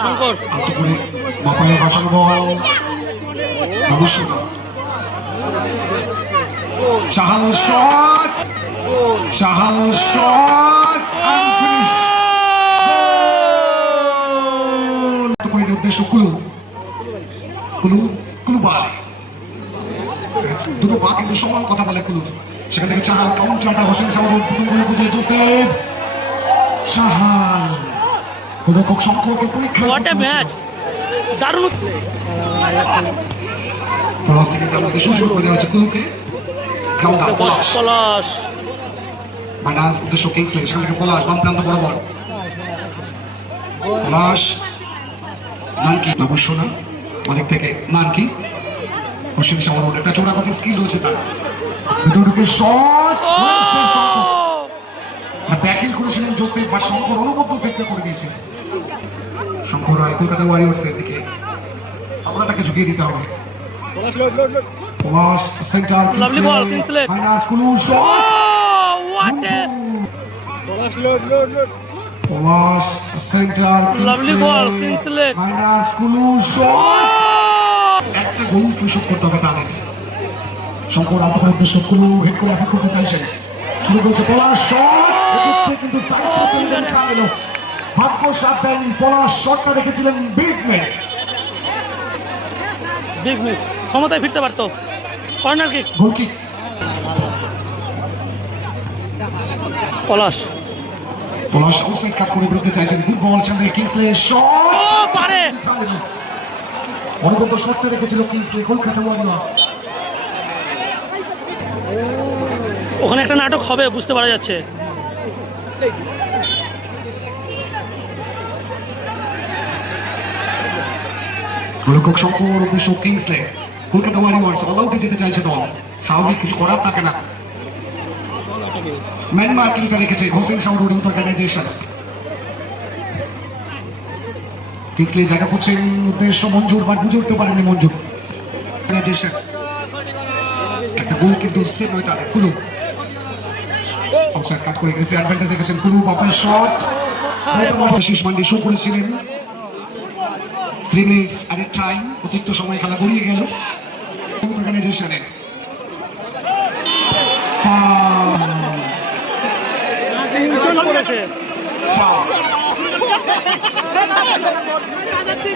শঙ্কর আত্মপুরে বাপায়ের ভাষার বল ভবিষ্যৎ চাহাল শট আত্মপুরের উদ্দেশ্য কুলু বাল দুটো বা কিন্তু সমান কথা বলে কুলু সেখান থেকে চাহাল কাউন্টারটা হোসেন সামর প্রথম গোল খুঁজে জোসেফ চাহাল গোলরক্ষক শঙ্করকে পরীক্ষা হোয়াট এ ম্যাচ দারুণ পলাশ থেকে তার মধ্যে সুযোগ করে দেওয়া হচ্ছে কুলুকে খাওয়া পলাশ মাইনাস উদ্দেশ্য কিংসলে সেখান থেকে পলাশ বাম প্রান্ত বরাবর পলাশ নানকি অবশ্য না অনেক থেকে নানকি পশ্চিম সামর একটা চোরাগতি স্কিল রয়েছে তার ভিতরে ঢুকে শট ব্যাকিল করেছিলেন জোসেফ বা শঙ্কর অনুবদ্ধ সেটটা করে দিয়েছিলেন শঙ্কর রায় কলকাতা ওয়ারিয়র্সের দিকে আমরা তাকে ঝুঁকিয়ে দিতে হবে Palash centre lovely ball Kingsley minus কুলু shot what a Palash centre lovely ball Kingsley minus কুলু শট একটা গোল পরিশোধ করতে হবে তাদের শঙ্কর আত্মকর উদ্দেশ্য কুলু হেড করে অ্যাসিস্ট করতে চাইছেন শুরু করেছে পলাশ শট কিন্তু সাইড পোস্টে উঠা গেল ভাগ্য সাথ দেয়নি পলাশ শটটা রেখেছিলেন বিগ মিস সমতায় ফিরতে পারতো কর্নার কিক গোল কিক পলাশ আউটসাইড কাট করে বিরুদ্ধে চাইছেন গুড বল সামনে কিংসলে শট পারে অনবদ্য শটটা রেখেছিল কিংসলে কলকাতা ওয়ারিয়র্স ওখানে একটা নাটক হবে বুঝতে পারা যাচ্ছে গোলরক্ষক শঙ্কর উদ্দেশ্য কিংসলে কলকাতা ওয়ারিয়র্স অল আউটে যেতে চাইছে দল স্বাভাবিক কিছু করার থাকে না ম্যান মার্কিংটা রেখেছে হোসেন শাওরুড অর্গানাইজেশন কিংসলে জায়গা করছেন উদ্দেশ্য মঞ্জুর বাট বুঝে উঠতে পারেননি মঞ্জুর অর্গানাইজেশন একটা গোল কিন্তু সেভ হয়ে তাদের কুলু অফসাইড কাট করে রেফারি অ্যাডভান্টেজ রেখেছেন কুলু বাপার শট আশিস মান্ডি শো করেছিলেন 3 মিনিটস অ্যাট টাইম অতিরিক্ত সময় খেলা গড়িয়ে গেল অর্গানাইজেশনের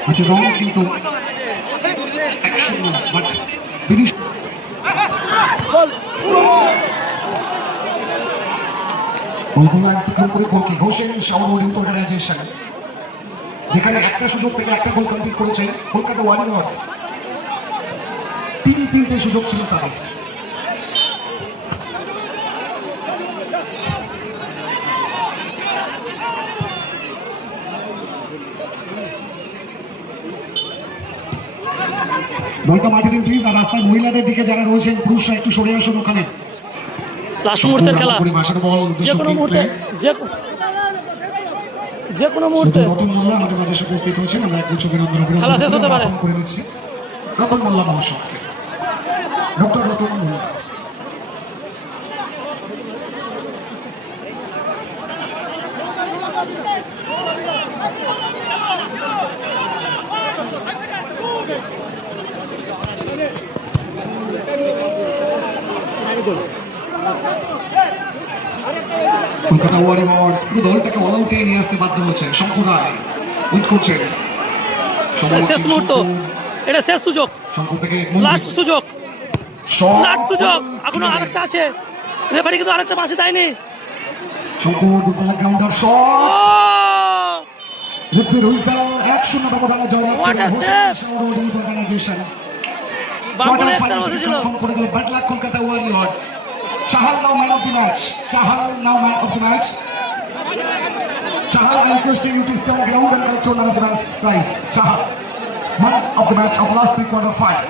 আচ্ছা রং কিন্তু অ্যাকশন বাট বিদেশ হোসেন শাওরুড অর্গানাইজেশন যেখানে একটা সুযোগ থেকে একটা গোল কমপ্লিট করেছে কলকাতা ওয়ারিয়র্স তিনটে সুযোগ ছিল তাদের বলটা মাঠে দিন প্লিজ আর রাস্তায় মহিলাদের দিকে যারা রয়েছেন পুরুষরা একটু সরে আসুন ওখানে লাস্ট মুহূর্তের খেলা যে কোনো মুহূর্তে রতন মোল্লা আমাদের মাঝে উপস্থিত হয়েছেন আমরা এক উৎসবের খেলা শেষ হতে পারে করে নিচ্ছি রতন মোল্লা মহাশয়কে ডক্টর রতন মোল্লা কলকাতা ওয়ারিয়র্স পুরো দলটাকে অল আউটে নিয়ে আসতে বাধ্য হচ্ছে শঙ্কর রায় উইট করছেন শেষ মুহূর্ত এটা শেষ সুযোগ শঙ্কর থেকে লাস্ট সুযোগ এখনো আরেকটা আছে রেফারি কিন্তু আরেকটা পাশে দেয়নি শঙ্কর দুপালা গ্রাউন্ডার শট রেফারি হুইসেল 1-0 ব্যবধানে জয়লাভ করে হোসেন শাওরুড অর্গানাইজেশন কোয়ার্টার ফাইনাল কনফার্ম করে গেল bad luck Kolkata Warriors Chahal now man of the match. Chahal, I requesting you to stand ground and collect your man of the match prize. Chahal, man of the match of last pre-quarter final.